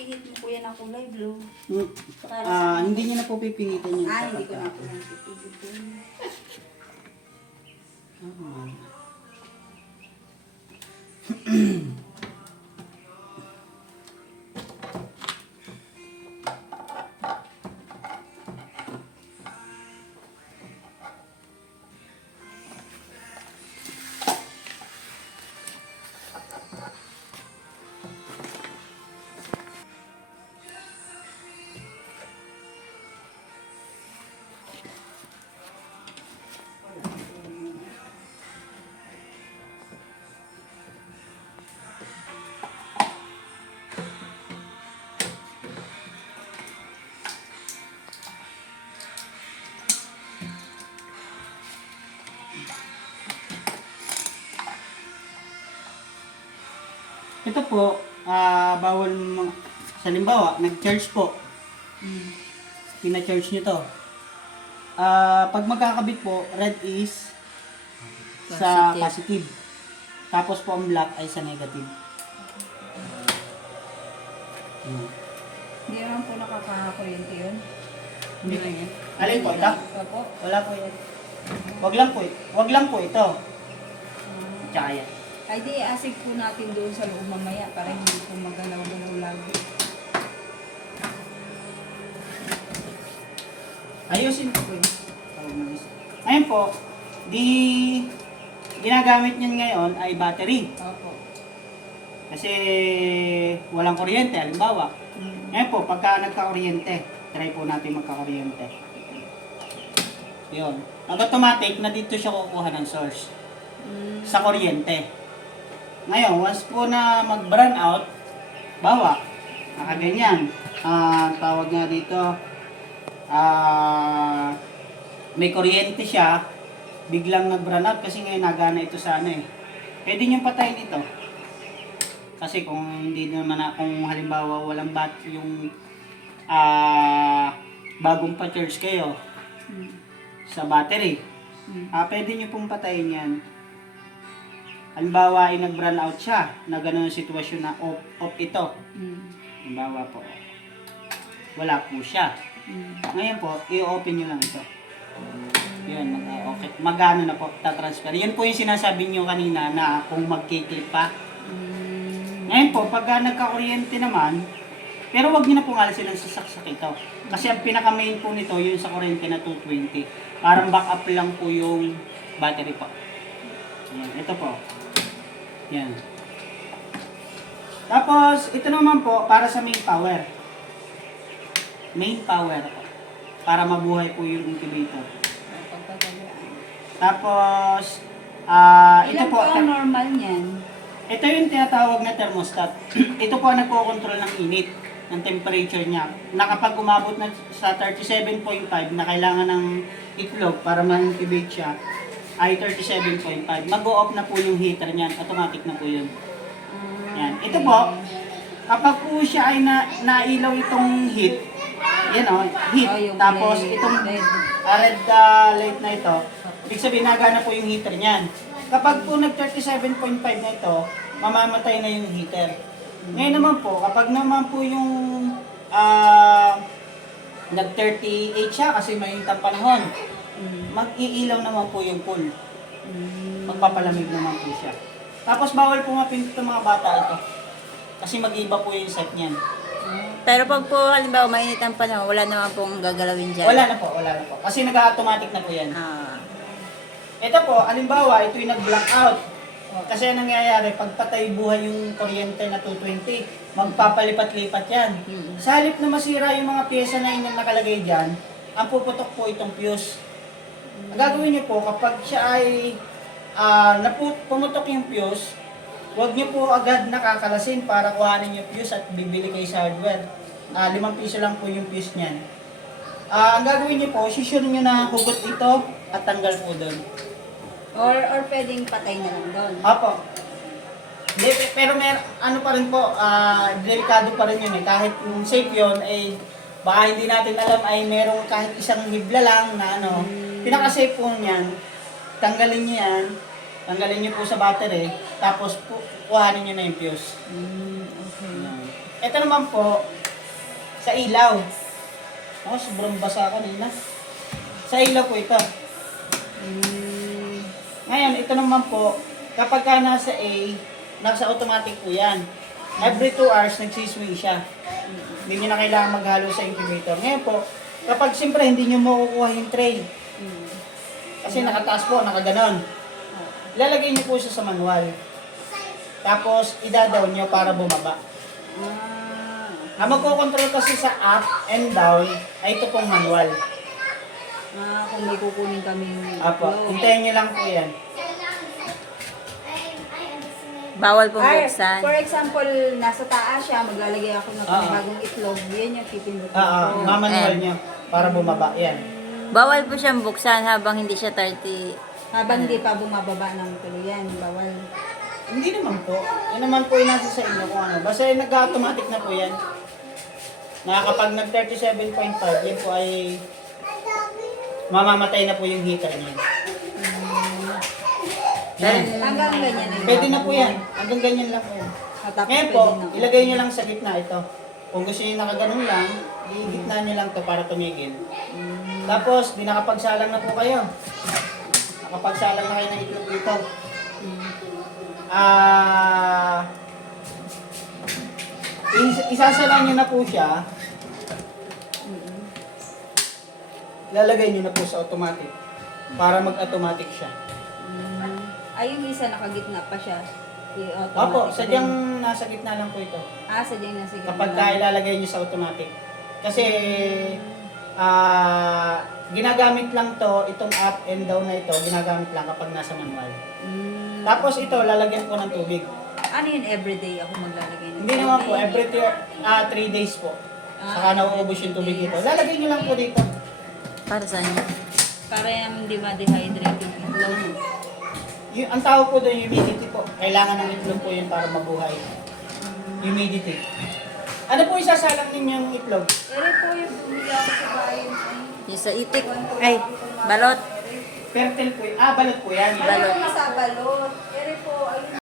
ipipihit mo kuya ng kulay blue. Hmm, Ah, hindi niya na po pipingitan yun. Ah, hindi ko na po yan pipihitin. Ah. Ito po, ah, bawal mga, sa limbawa, nag-charge po. Hmm. Pina-charge nyo to. Ah, pag magkakabit po, red is sa Positive. positive. Tapos po ang black ay sa negative. Hmm. Hindi naman po nakakakuryente yun. Hindi. na yan. Alin po, ito? Opo. Wala po yan. Wag lang po, wag lang po ito. Tsaka yan. Ay di, asig po natin doon sa loob mamaya para hindi po magalaw-galaw lagi. Ayusin ko po yun. Tawag na isa. Ngayon po, di ginagamit niyan ngayon ay battery. Opo. Kasi walang kuryente, halimbawa. Hmm. Ngayon po, pagka nagka-kuryente, try po natin magka-kuryente. Yun. Ang automatic, na dito siya kukuha ng source. Hmm. Sa kuryente. Ngayon, once po na mag-burn out, bawa, nakaganyan. Ah, tawag nga dito, ah, may kuryente siya, biglang nag-burn out kasi ngayon nagana ito sa ano eh. Pwede niyong patayin ito. Kasi kung hindi naman na, kung halimbawa walang bat yung ah bagong pa-charge kayo Hmm. sa battery, Hmm. ah pwede niyo pong patayin yan. Halimbawa ay nag-run out siya na gano'n ang sitwasyon na off, off ito. Hmm. Halimbawa po, wala po siya. Hmm. Ngayon po, i-open nyo lang ito. Yun, mag, ah, okay. Magano na po, ta-transfer. Yan po yung sinasabi nyo kanina na kung magkiklip pa. Hmm. Ngayon po, pagka nagka-kuryente naman, pero wag niyo na pong alisin ang sasaksak ito. Kasi ang pinaka-main po nito, yung sa kuryente na 220. Parang backup lang po yung battery po. Yan, ito po. Yan. Tapos, ito naman po, para sa main power. Main power po. Para mabuhay po yung incubator. Tapos, ah ito Ilan po, ang normal niyan? ito yung tinatawag na thermostat. ito po ang nagko-control ng init, ng temperature niya. Na kapag umabot na sa 37.5 na kailangan ng itlog para ma-incubate siya, ay 37.5. Mag-o-off na po yung heater niyan. Automatic na po yun. Yan. Ito po, kapag po siya ay na, nailaw itong heat, yan o, heat. Oh, Tapos red- itong red. red ah, light na ito, ibig sabihin nagana po yung heater niyan. Kapag po nag 37.5 na ito, mamamatay na yung heater. Ngayon naman po, kapag naman po yung ah, nag 38 siya kasi may ang panahon, Hmm. mag-iilaw naman po yung pool. Hmm. Magpapalamig naman po siya. Tapos bawal po mapindot ng mga bata ito. Kasi mag-iba po yung set niyan. Pero pag po, halimbawa, mainit ang panahon, wala naman pong gagalawin dyan. Wala na po, wala na po. Kasi nag-automatic na po yan. Ah. Ito po, alimbawa, ito yung nag-black out. Kasi ang nangyayari, pag patay buhay yung kuryente na 220, magpapalipat-lipat yan. Mm. Sa halip na masira yung mga pyesa na na nakalagay dyan, ang puputok po itong fuse. Ang gagawin niyo po, kapag siya ay ah, napu- pumutok yung fuse, huwag niyo po agad nakakalasin para kuhanin yung fuse at bibili kayo sa hardware. Ah, limang piso lang po yung fuse niyan. Ah, ang gagawin niyo po, sisure niyo na hugot ito at tanggal po doon. Or, or pwedeng patay na lang doon. Apo. Pe- pero mer ano pa rin po, ah, delikado pa rin yun eh. Kahit mm, safe yun, eh, baka hindi natin alam ay merong kahit isang hibla lang na ano. Pinaka-safe po niyan, tanggalin niyo yan, tanggalin niyo po sa battery, tapos po, kuhanin niyo na yung fuse. Hmm. Okay. Yan. Ito naman po, sa ilaw. Oh, sobrang basa kanina. Sa ilaw po ito. Mm, Ngayon, ito naman po, kapag ka nasa A, nasa automatic po yan. Every 2 hours, nagsiswing siya. Hindi nyo na kailangan maghalo sa incubator. Ngayon po, kapag siyempre hindi nyo makukuha yung tray, mm. kasi nakataas po, nakaganon. Ilalagay nyo po siya sa manual. Tapos, idadaw nyo para bumaba. Ah, Ang magkocontrol kasi sa up and down, ay ito pong manual. ah, kung may kukunin kaming Apo, hintayin nyo lang po yan. Bawal pong Ay, buksan. for example, nasa taas siya, maglalagay ako ng Oo. bagong itlog. Yan yung pipindot Ah, ah, ko. mamanual And- nyo para bumaba. Yan. Bawal po siyang buksan habang hindi siya 30. Habang hindi pa bumababa ng tuluyan, bawal. Hindi naman po. Yan naman po yung nasa sa inyo kung ano. Basta yung nag-automatic na po yan. Na kapag nag-37.5, yan po ay mamamatay na po yung heater niya. Yan. Hanggang ganyan na. Pwede na po yan. Hanggang ganyan lang po yan. Tapos Ngayon po, na. ilagay nyo lang sa gitna ito. Kung gusto nyo nakaganon lang, igitna nyo lang to para tumigil. Tapos, di nakapagsalang na po kayo. Nakapagsalang na kayo ng itlog dito. Ah... is- isasalang nyo na po siya. Lalagay nyo na po sa automatic. Para mag-automatic siya. Ay, yung isa nakagitna pa siya. I-automatic Opo, sadyang nasa gitna lang po ito. Ah, sadyang nasa gitna. kapag ka ilalagay nyo sa automatic. Kasi, ah ginagamit lang to, itong up and down na ito, ginagamit lang kapag nasa manual. Mm. Tapos ito, lalagyan ko ng tubig. Ano yun, everyday ako maglalagay ng Hindi naman po, every 3 three days po. Ah, Saka nauubos yung tubig dito. Lalagay nyo lang po dito. Para saan yun? Para yung hindi ma-dehydrate yung itlog. Yung, ang tawag po doon, humidity po. Kailangan ng itlog po yun para mabuhay. Humidity. Ano po isasalang ninyong itlog? Pero po yung bumili ako sa bayan. Yung sa itik. Ay, balot. Fertile po yun. Ah, balot po yan. Balot. Ano sa balot?